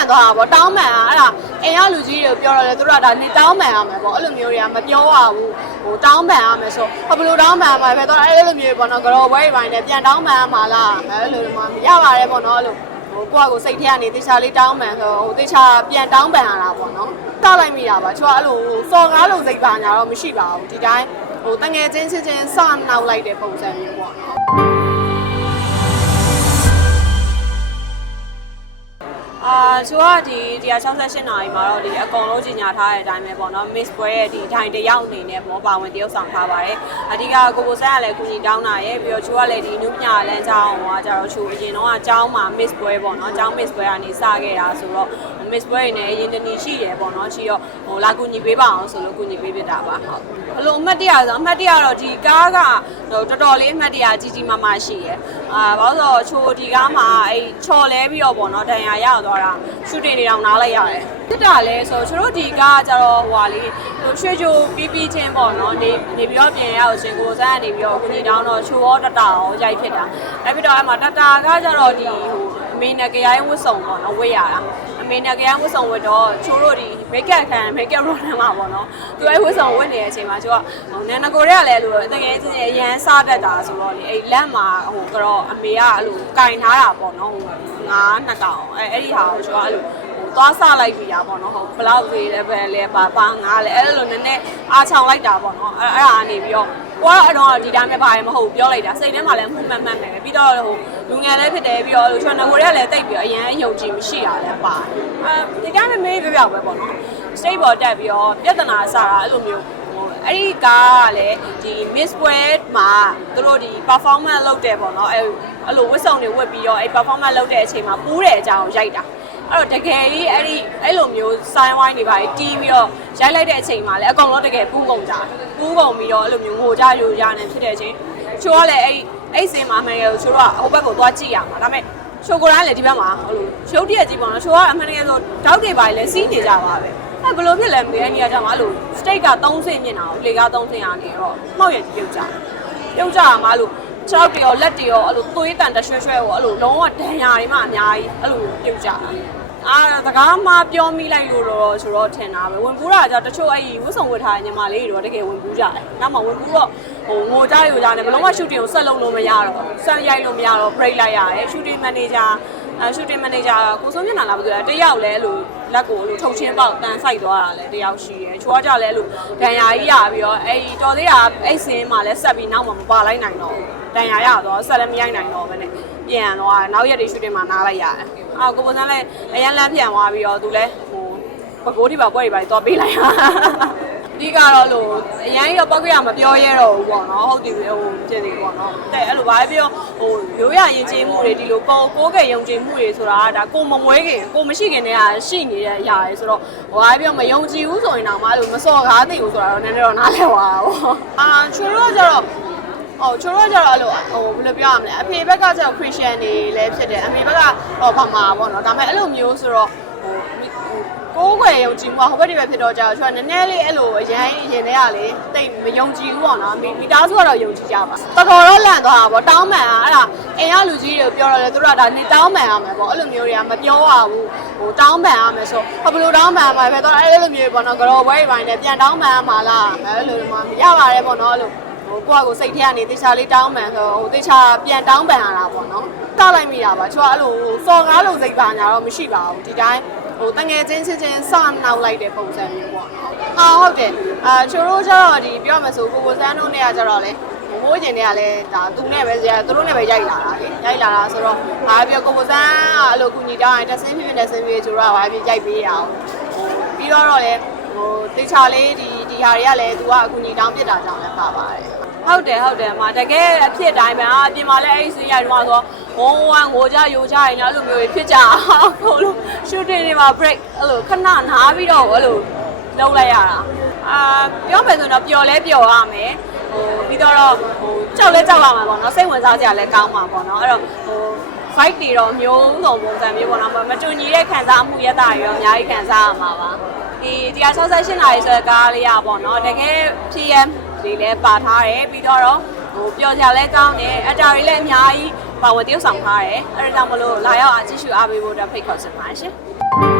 န့်သွားတာပေါ့တောင်းပန်อ่ะအဲ့ဒါအိမ်ကလူကြီးတွေကိုပြောတော့လေသူတို့ကဒါနေတောင်းပန်ရမယ်ပေါ့အဲ့လိုမျိုးတွေကမပြောရဘူးဟိုတောင်းပန်ရမယ်ဆိုဟိုဘယ်လိုတောင်းပန်ရမှာပဲတော့အဲ့လိုမျိုးပေါ့နော်ကြော်ဘွဲပိုင်းနဲ့ပြန်တောင်းပန်ရမှာလားအဲ့လိုမှရပါတယ်ပေါ့နော်အဲ့လိုဟိုကိုယ့်အကိုစိတ်ထဲကနေတေချာလေးတောင်းပန်ဆိုဟိုတေချာပြန်တောင်းပန်ရတာပေါ့နော်တောက်လိုက်မိတာပါချို့ကအဲ့လိုစော်ကားလို့စိတ်ပါညာတော့မရှိပါဘူးဒီတိုင်းဟိုတငယ်ချင်းချင်းချင်းစနောက်လိုက်တဲ့ပုံစံမျိုးပေါ့နော် အာဆိုတော့ဒီ168နာရီမှာတော့ဒီအကုန်လုံးကြီးညာထားတဲ့အတိုင်းပဲပေါ့နော် Miss ပွဲရဲ့ဒီအတိုင်းတယောက်အနေနဲ့ပေါ့ပါဝင်တရုပ်ဆောင်ထားပါတယ်အဓိကကိုကိုဆန်းကလည်းကုညီတောင်းတာရဲ့ပြီးတော့ချိုးကလည်းဒီနုပညာလမ်းကြောင်းဟိုကကြတော့ချိုးအရင်တော့အကြောင်းမှာ Miss ပွဲပေါ့နော်အကြောင်း Miss ပွဲကနေစခဲ့တာဆိုတော့ Miss ပွဲနေအရင်တနည်းရှိတယ်ပေါ့နော်ရှိတော့ဟိုလာကုညီပေးပါအောင်ဆိုလို့ကုညီပေးပြတာပါဟုတ်ဘလို့အမှတ်တရဆိုအမှတ်တရတော့ဒီကားကဟိုတော်တော်လေးအမှတ်တရကြီးကြီးမားမားရှိရယ်အာဘာလို့လဲဆိုတော့ချိုးဒီကားမှာအဲ့ချော်လဲပြီးတော့ပေါ့နော်ဒဏ်ရာရသွားတာရှူတင်နေတော့နားလိုက်ရတယ်ဖြစ်တာလဲဆိုတော့ချိုးတို့ဒီကားကကြတော့ဟိုဟာလေးဟိုရွှေချိုပြီးပြီးချင်းပေါ့နော်နေနေပြီးတော့ပြင်ရအောင်ရှင်ကိုစမ်းကနေပြီးတော့ကုညီတောင်းတော့ချိုးရောတတာရောရိုက်ဖြစ်တာအဲ့ပြီးတော့အဲ့မှာတတာကကြတော့ဒီဟိုအမေနဲ့ကြရိုင်းဝတ်စုံပေါ့နော်ဝတ်ရတာအ မေနဲ့ကြရဝတ်ဆောင်ဝတ်တော့ချိုးတို့ဒီမိတ်ကပ်ခံမိတ်ကပ်ရောထဲမှာပေါ့နော်သူအဲဝတ်ဆောင်ဝတ်နေတဲ့အချိန်မှာချိုးကဟိုနန်နကိုတွေကလည်းလို့တကယ်ချင်းချင်းအရန်စားတတ်တာဆိုတော့လေအဲ့လက်မှာဟိုကတော့အမေကအဲ့လိုကင်ထားတာပေါ့နော်ဟိုငါးနှစ်ကောင်အဲအဲ့ဒီဟာကိုချိုးကအဲ့လို သွားဆလိုက်ပြီတာပေါ့နော်ဟုတ်ဘလောက်သေးလဲပဲလဲပါပါငါလဲအဲ့လိုနည်းနည်းအားချောင်လိုက်တာပေါ့နော်အဲ့အဲ့ဒါကနေပြီးတော့ကိုကတော့အဲ့တော့ဒီတိုင်းပဲပါတယ်မဟုတ်ဘူးပြောလိုက်တာစိတ်ထဲမှာလည်းမှုမှတ်မှတ်မယ်ပြီးတော့ဟိုလူငယ်လည်းဖြစ်တယ်ပြီးတော့ချွန်နကိုတွေကလည်းတိတ်ပြီးတော့အရန်ယုံကြည်မရှိတာလည်းပါတယ်အဲဒီတိုင်းပဲမေးပြပြပဲပေါ့နော်စိတ်ပေါ်တက်ပြီးတော့ပြဿနာစားတာအဲ့လိုမျိုးဟိုအဲ့ဒီကားကလည်းဒီ Miss World မှာသူတို့ဒီ performance လုပ်တယ်ပေါ့နော်အဲ့အဲ့လိုဝတ်စုံတွေဝတ်ပြီးတော့အဲ့ performance လုပ်တဲ့အချိန်မှာပူးတဲ့အကြောင်းရိုက်တာ အဲ့တော့တကယ်ကြီးအဲ့ဒီအဲ့လိုမျိုးဆိုင်းဝိုင်းတွေပါတီးပြီးတော့ရိုက်လိုက်တဲ့အချိန်မှာလည်းအကုန်လုံးတကယ်ပူးကုန်ကြတယ်ပူးကုန်ပြီးတော့အဲ့လိုမျိုးငိုကြယိုကြနေဖြစ်တဲ့အချိန်ချိုးကလည်းအဲ့အဲ့စင်မှာမှန်ရဲ့ချိုးကဟိုဘက်ကိုသွားကြည့်ရမှာဒါပေမဲ့ချိုကိုရန်လည်းဒီဘက်မှာဟိုလိုရုပ်တရက်ကြီးပေါ့နော်ချိုကအမှန်တကယ်ဆိုတောက်တွေပါလေစီးနေကြပါပဲအဲ့ဘယ်လိုဖြစ်လဲမသိအဲ့နေရာကျမှအဲ့လို state က3ဆင့်မြင့်တာကိုလေကား3ဆင့်ကနေတော့မှောက်ရကြီးပြုတ်ကြတယ်ပြုတ်ကြတာမှအဲ့လိုခြေထောက်တွေရောလက်တွေရောအဲ့လိုသွေးတန်တရွှဲရွှဲကိုအဲ့လိုလုံးဝဒဏ်ရာတွေမှအများကြီးအဲ့လိုပြုတ်ကြတာ အာတကားမှပြောမိလိုက်လို့တော့ဆိုတော့ထင်တာပဲဝင်ပူးတာကြတချို့အဲ့ဒီဝတ်စုံဝတ်ထားတဲ့ညီမလေးတွေတော့တကယ်ဝင်ပူးကြတယ်နောက်မှဝင်ပူးတော့ဟိုငိုကြရိုကြတယ်ဘယ်လုံးမှရှူတင်ကိုဆက်လုပ်လို့မရတော့ဆက်ရိုက်လို့မရတော့ break လိုက်ရတယ်ရှူတင်မန်နေဂျာအဲရှူတင်မန်နေဂျာကိုစိုးမျက်နှာလာပြီးတော့တယောက်လဲအဲ့လိုလက်ကိုအဲ့လိုထုတ်ချင်းပေါက်တန်ဆိုင်သွားတာလဲတယောက်ရှိတယ်ချိုးကြလဲအဲ့လိုဒဏ်ရာကြီးရပြီးတော့အဲ့ဒီတော်သေးတာအဲ့စင်းမှလဲဆက်ပြီးနောက်မှမပါလိုက်နိုင်တော့ဘူးဒဏ်ရာရတော့ဆက်လည်းမရိုက်နိုင်တော့ဘဲနဲ့ပြန်သွားနောက်ရက်တွေရှူတင်မှာနားလိုက်ရတယ် အာကိုပုံစံလဲအရန်လန်းပြန်သွားပြီးတော့သူလဲဟိုပကိုးဒီပါပွဲတွေပါတော့ပေးလိုက်ရဒီကတော့လို့အရန်ရောပောက်ကြရမပြောရဲတော့ဘူးပေါ့နော်ဟုတ်တယ်ဟိုဖြစ်နေပေါ့နော်တဲ့အဲ့လိုဘာပဲပြောဟိုရိုးရရင်ချင်းမှုတွေဒီလိုကိုကိုးကယ်ယုံကြည်မှုတွေဆိုတာကဒါကိုမမွေးခင်ကိုမရှိခင်တည်းကရှိနေတဲ့အရာတွေဆိုတော့ဟိုဘာပဲပြောမယုံကြည်ဘူးဆိုရင်တော့မလို့မစော်ကားသိဘူးဆိုတာတော့နည်းနည်းတော့နားလဲပါပေါ့အာချွေတော့ကျတော့ ဟိုချိုးတော့ကြတော့အဲ့လိုဟိုဘယ်လိုပြောရမလဲအဖေဘက်ကကျတော့ Christian တွေလည်းဖြစ်တယ်အမေဘက်ကဟောဗမာပေါ့နော်ဒါပေမဲ့အဲ့လိုမျိုးဆိုတော့ဟိုကိုးကွယ်ယုံကြည်မှုကဟိုဘက်တွေပဲဖြစ်တော့ကြတော့ချိုးကနည်းနည်းလေးအဲ့လိုအရင်ရင်ထဲကလေတိတ်မယုံကြည်ဘူးပေါ့နော်မိသားစုကတော့ယုံကြည်ကြပါတော်တော်တော့လန့်သွားတာပေါ့တောင်းပန်อ่ะအဲ့ဒါအိမ်ကလူကြီးတွေပြောတော့လေသူတို့ကဒါနေတောင်းပန်ရမယ်ပေါ့အဲ့လိုမျိုးတွေကမပြောရဘူးဟိုတောင်းပန်ရမယ်ဆိုဟောဘယ်လိုတောင်းပန်ရမှာပဲတော့အဲ့လိုမျိုးပေါ့နော်ကြော်ဘွဲပိုင်းနဲ့ပြန်တောင်းပန်ရမှာလားအဲ့လိုမှမရပါတယ်ပေါ့နော်အဲ့လို ဟိုကိုယ့်အကိုစိတ်ထဲကနေတေချာလေးတောင်းပန်ဆိုဟိုတေချာပြန်တောင်းပန်ရတာပေါ့နော်တောက်လိုက်မိတာပါချို့အဲ့လိုစော်ကားလို့စိတ်ပါညာတော့မရှိပါဘူးဒီတိုင်းဟိုတငယ်ချင်းချင်းချင်းစနောက်လိုက်တဲ့ပုံစံမျိုးပေါ့နော်အာဟုတ်တယ်အာချို့တို့ကျတော့ဒီပြောမှဆိုကိုကိုစန်းတို့နဲ့ကကျတော့လေမိုးကျင်တွေကလည်းဒါသူနဲ့ပဲကြာသူတို့နဲ့ပဲရိုက်လာတာလေရိုက်လာတာဆိုတော့ဘာပြောကိုကိုစန်းကအဲ့လိုကူညီတောင်းရင်တက်ဆင်းဖြစ်ဖြစ်တက်ဆင်းဖြစ်ဆိုတော့ဘာဖြစ်ရိုက်ပေးရအောင်ပြီးတော့တော့လေဟိုတေချာလေးဒီဒီဟာတွေကလည်းသူကအကူညီတောင်းပြစ်တာကြောင့်လည်းပါပါတယ် ဟုတ်တယ်ဟုတ်တယ်အမတကယ်အဖြစ်တိုင်းပဲအာအပြင်မှာလည်းအဲ့ဒီစင်းရိုက်တော့ဆိုဝုန်းဝမ်းငိုကြယိုကြရင်လည်းအဲ့လိုမျိုးဖြစ်ကြအောင်ဟိုလို shooting တွေမှာ break အဲ့လိုခဏနားပြီးတော့အဲ့လိုလုံးလိုက်ရတာအာပြောမယ်ဆိုတော့ပျော်လဲပျော်ရမယ်ဟိုပြီးတော့ဟိုကြောက်လဲကြောက်ရမှာပေါ့နော်စိတ်ဝင်စားစရာလည်းကောင်းမှာပေါ့နော်အဲ့တော့ဟို fight တွေတော့မျိုးစုံပုံစံမျိုးပေါ့နော်မတူညီတဲ့ခံစားမှုရတာတွေရောအများကြီးခံစားရမှာပါဒီ168နာရီဆိုတဲ့ကားလေးอ่ะပေါ့နော်တကယ် PM တွေ လည်းပါထားတယ်ပြီးတော့ဟိုပျော်ကြလဲကောင်းတယ်အတားတွေလည်းအများကြီးဟပါဝင်တရုပ်ဆောင်ထားတယ်အဲ့ဒါကြောင့်မလို့လာရောက်အားကြည့်ရှုအားပေးဖို့အတွက်ဖိတ်ခေါ်ချင်ပါတယ်ရှင်